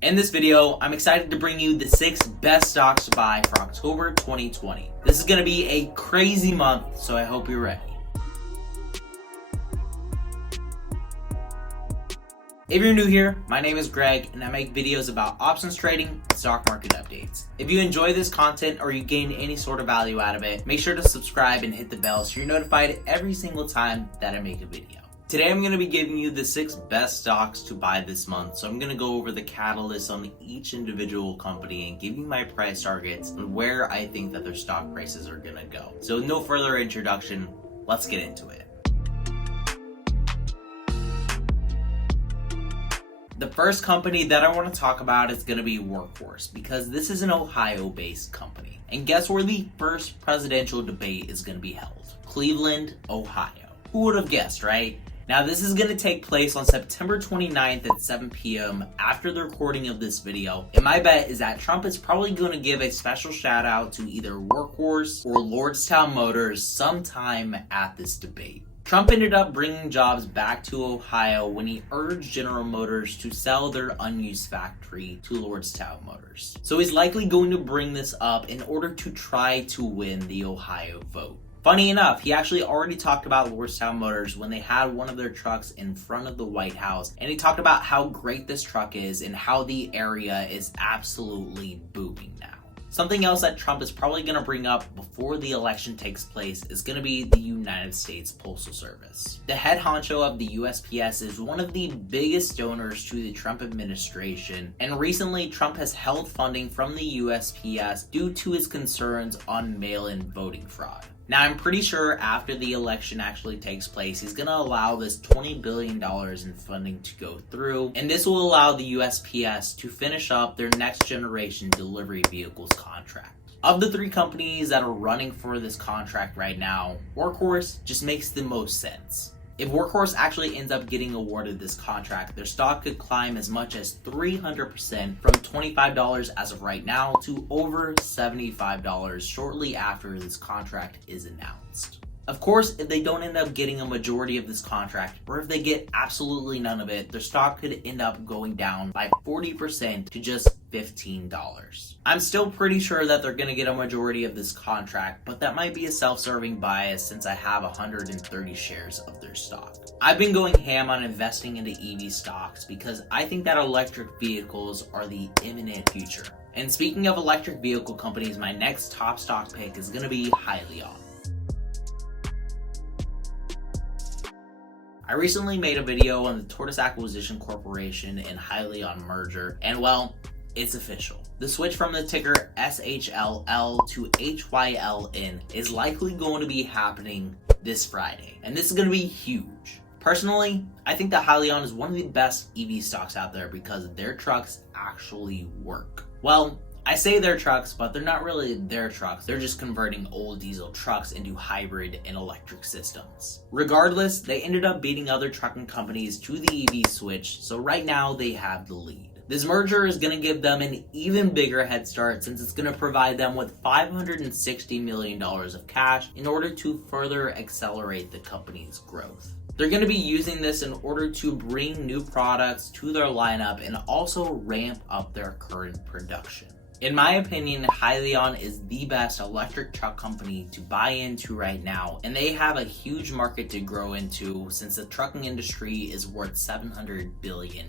In this video, I'm excited to bring you the 6 best stocks to buy for October 2020. This is going to be a crazy month, so I hope you're ready. If you're new here, my name is Greg and I make videos about options trading and stock market updates. If you enjoy this content or you gain any sort of value out of it, make sure to subscribe and hit the bell so you're notified every single time that I make a video. Today I'm going to be giving you the 6 best stocks to buy this month, so I'm going to go over the catalysts on each individual company and give you my price targets and where I think that their stock prices are going to go. So no further introduction, let's get into it. The first company that I want to talk about is going to be Workhorse, because this is an Ohio-based company. And guess where the first presidential debate is going to be held? Cleveland, Ohio. Who would have guessed, right? Now this is going to take place on September 29th at 7 p.m. after the recording of this video. And my bet is that Trump is probably going to give a special shout out to either Workhorse or Lordstown Motors sometime at this debate. Trump ended up bringing jobs back to Ohio when he urged General Motors to sell their unused factory to Lordstown Motors. So he's likely going to bring this up in order to try to win the Ohio vote. Funny enough, he actually already talked about Lordstown Motors when they had one of their trucks in front of the White House, and he talked about how great this truck is and how the area is absolutely booming now. Something else that Trump is probably going to bring up before the election takes place is going to be the United States Postal Service. The head honcho of the USPS is one of the biggest donors to the Trump administration, and recently Trump has held funding from the USPS due to his concerns on mail-in voting fraud. Now, I'm pretty sure after the election actually takes place, he's going to allow this $20 billion in funding to go through, and this will allow the USPS to finish up their next generation delivery vehicles contract. Of the 3 companies that are running for this contract right now, Workhorse just makes the most sense. If Workhorse actually ends up getting awarded this contract, their stock could climb as much as 300% from $25 as of right now to over $75 shortly after this contract is announced. Of course, if they don't end up getting a majority of this contract, or if they get absolutely none of it, their stock could end up going down by 40% to just $15. I'm still pretty sure that they're going to get a majority of this contract, but that might be a self-serving bias since I have 130 shares of their stock. I've been going ham on investing into EV stocks because I think that electric vehicles are the imminent future. And speaking of electric vehicle companies, my next top stock pick is going to be Hyliion. I recently made a video on the Tortoise Acquisition Corporation and Hyliion merger, and well, it's official. The switch from the ticker SHLL to HYLN is likely going to be happening this Friday, and this is going to be huge. Personally, I think that Hyliion is one of the best EV stocks out there because their trucks actually work. Well, I say their trucks, but they're not really their trucks. They're just converting old diesel trucks into hybrid and electric systems. Regardless, they ended up beating other trucking companies to the EV switch, so right now they have the lead. This merger is going to give them an even bigger head start since it's going to provide them with $560 million of cash in order to further accelerate the company's growth. They're going to be using this in order to bring new products to their lineup and also ramp up their current production. In my opinion, Hyliion is the best electric truck company to buy into right now, and they have a huge market to grow into since the trucking industry is worth $700 billion.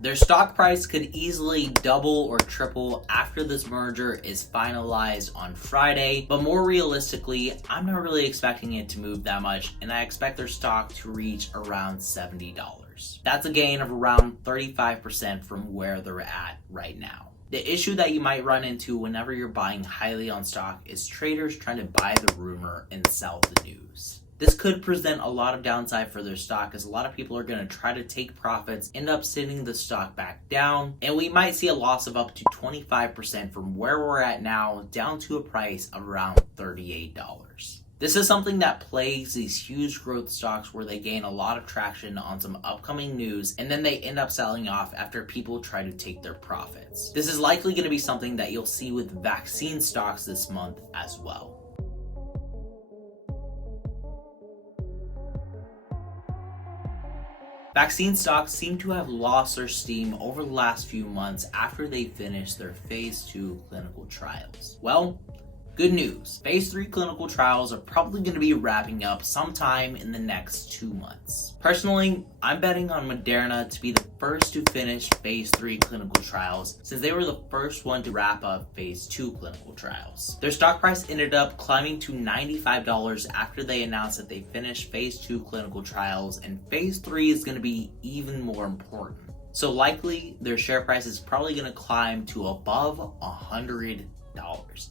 Their stock price could easily double or triple after this merger is finalized on Friday, but more realistically, I'm not really expecting it to move that much, and I expect their stock to reach around $70. That's a gain of around 35% from where they're at right now. The issue that you might run into whenever you're buying Hyliion stock is traders trying to buy the rumor and sell the news. This could present a lot of downside for their stock as a lot of people are going to try to take profits, end up sending the stock back down, and we might see a loss of up to 25% from where we're at now down to a price of around $38. This is something that plagues these huge growth stocks where they gain a lot of traction on some upcoming news and then they end up selling off after people try to take their profits. This is likely going to be something that you'll see with vaccine stocks this month as well. Vaccine stocks seem to have lost their steam over the last few months after they finished their phase 2 clinical trials. Well, good news. Phase 3 clinical trials are probably going to be wrapping up sometime in the next 2 months. Personally, I'm betting on Moderna to be the first to finish phase 3 clinical trials since they were the first one to wrap up phase 2 clinical trials. Their stock price ended up climbing to $95 after they announced that they finished phase 2 clinical trials, and phase 3 is going to be even more important. So likely their share price is probably going to climb to above $100.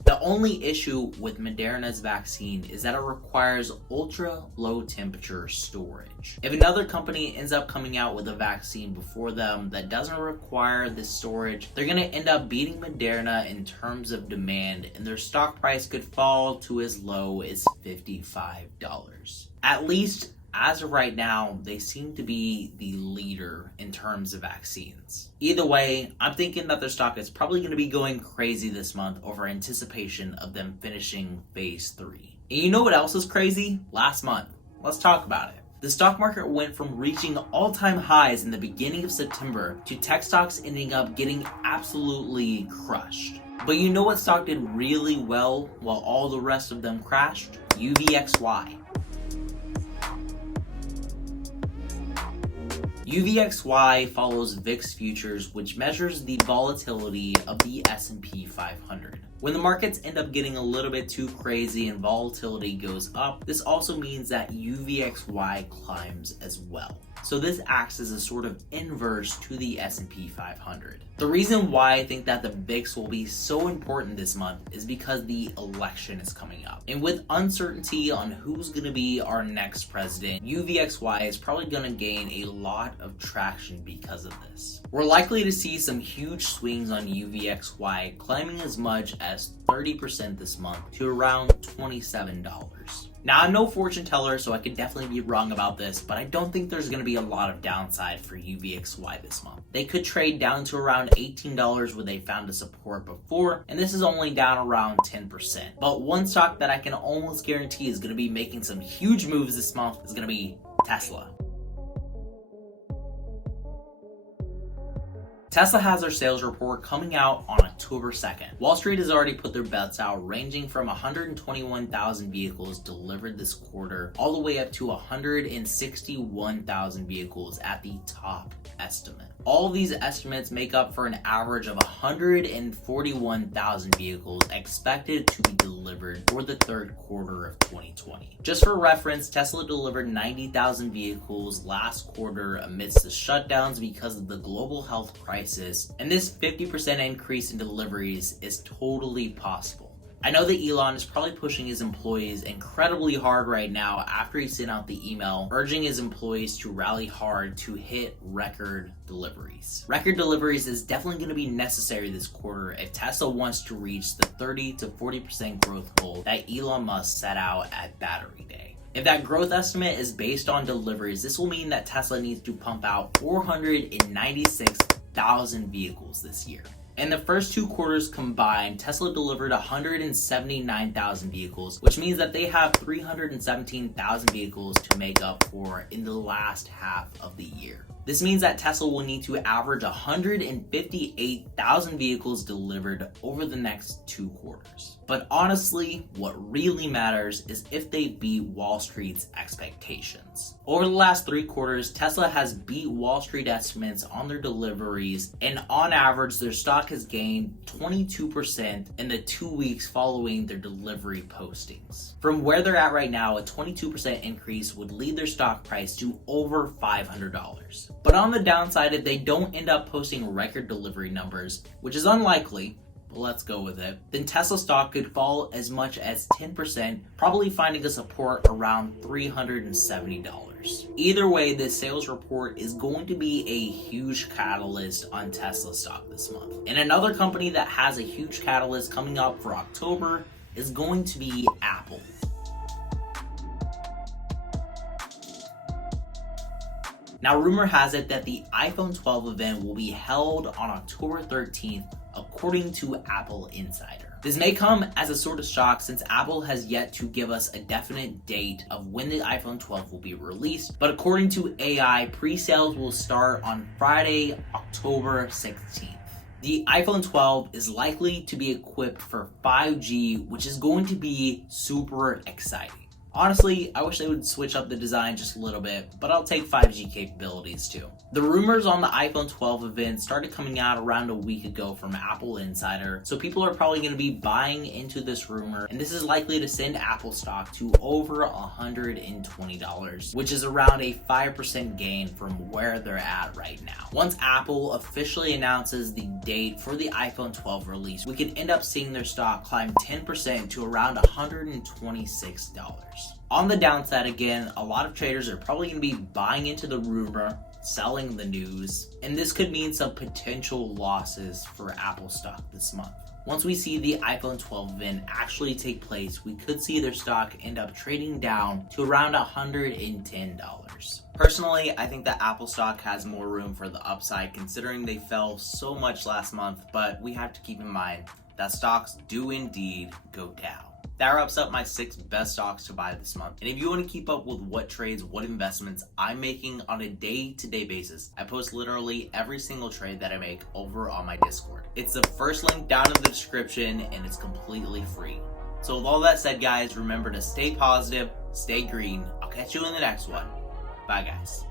The only issue with Moderna's vaccine is that it requires ultra low temperature storage. If another company ends up coming out with a vaccine before them that doesn't require this storage, they're going to end up beating Moderna in terms of demand, and their stock price could fall to as low as $55. At least as of right now, they seem to be the leader in terms of vaccines. Either way, I'm thinking that their stock is probably going to be going crazy this month over anticipation of them finishing phase 3. And you know what else is crazy? Last month. Let's talk about it. The stock market went from reaching all-time highs in the beginning of September to tech stocks ending up getting absolutely crushed. But you know what stock did really well while all the rest of them crashed? UVXY. UVXY follows VIX futures, which measures the volatility of the S&P 500. When the markets end up getting a little bit too crazy and volatility goes up, this also means that UVXY climbs as well. So this acts as a sort of inverse to the S&P 500. The reason why I think that the VIX will be so important this month is because the election is coming up. And with uncertainty on who's going to be our next president, UVXY is probably going to gain a lot of traction because of this. We're likely to see some huge swings on UVXY, climbing as much as 30% this month to around $27. Now, I'm no fortune teller, so I could definitely be wrong about this, but I don't think there's going to be a lot of downside for UVXY this month. They could trade down to around $18 where they found a support before, and this is only down around 10%. But one stock that I can almost guarantee is going to be making some huge moves this month is going to be Tesla. Tesla has their sales report coming out on October 2nd. Wall Street has already put their bets out, ranging from 121,000 vehicles delivered this quarter all the way up to 161,000 vehicles at the top estimate. All of these estimates make up for an average of 141,000 vehicles expected to be delivered for the third quarter of 2020. Just for reference, Tesla delivered 90,000 vehicles last quarter amidst the shutdowns because of the global health crisis, and this 50% increase in deliveries is totally possible. I know that Elon is probably pushing his employees incredibly hard right now after he sent out the email urging his employees to rally hard to hit record deliveries. Record deliveries is definitely going to be necessary this quarter if Tesla wants to reach the 30 to 40% growth goal that Elon Musk set out at Battery Day. If that growth estimate is based on deliveries, this will mean that Tesla needs to pump out 496,000 vehicles this year. In the first 2 quarters combined, Tesla delivered 179,000 vehicles, which means that they have 317,000 vehicles to make up for in the last half of the year. This means that Tesla will need to average 158,000 vehicles delivered over the next 2 quarters. But honestly, what really matters is if they beat Wall Street's expectations. Over the last 3 quarters, Tesla has beat Wall Street estimates on their deliveries, and on average, their stock has gained 22% in the 2 weeks following their delivery postings. From where they're at right now, a 22% increase would lead their stock price to over $500. But on the downside, if they don't end up posting record delivery numbers, which is unlikely, but let's go with it, then Tesla stock could fall as much as 10%, probably finding a support around $370. Either way, this sales report is going to be a huge catalyst on Tesla stock this month. And another company that has a huge catalyst coming up for October is going to be Apple. Now, rumor has it that the iPhone 12 event will be held on October 13th, according to Apple Insider. This may come as a sort of shock since Apple has yet to give us a definite date of when the iPhone 12 will be released, but according to AI, pre-sales will start on Friday, October 16th. The iPhone 12 is likely to be equipped for 5G, which is going to be super exciting. Honestly, I wish they would switch up the design just a little bit, but I'll take 5G capabilities too. The rumors on the iPhone 12 event started coming out around a week ago from Apple Insider, so people are probably going to be buying into this rumor, and this is likely to send Apple stock to over $120, which is around a 5% gain from where they're at right now. Once Apple officially announces the date for the iPhone 12 release, we could end up seeing their stock climb 10% to around $126. On the downside, again, a lot of traders are probably going to be buying into the rumor, selling the news, and this could mean some potential losses for Apple stock this month. Once we see the iPhone 12 event actually take place, we could see their stock end up trading down to around $110. Personally, I think that Apple stock has more room for the upside considering they fell so much last month, but we have to keep in mind that stocks do indeed go down. That wraps up my 6 best stocks to buy this month. And if you want to keep up with what trades, what investments I'm making on a day-to-day basis, I post literally every single trade that I make over on my Discord. It's the first link down in the description and it's completely free. So with all that said, guys, remember to stay positive, stay green. I'll catch you in the next one. Bye, guys.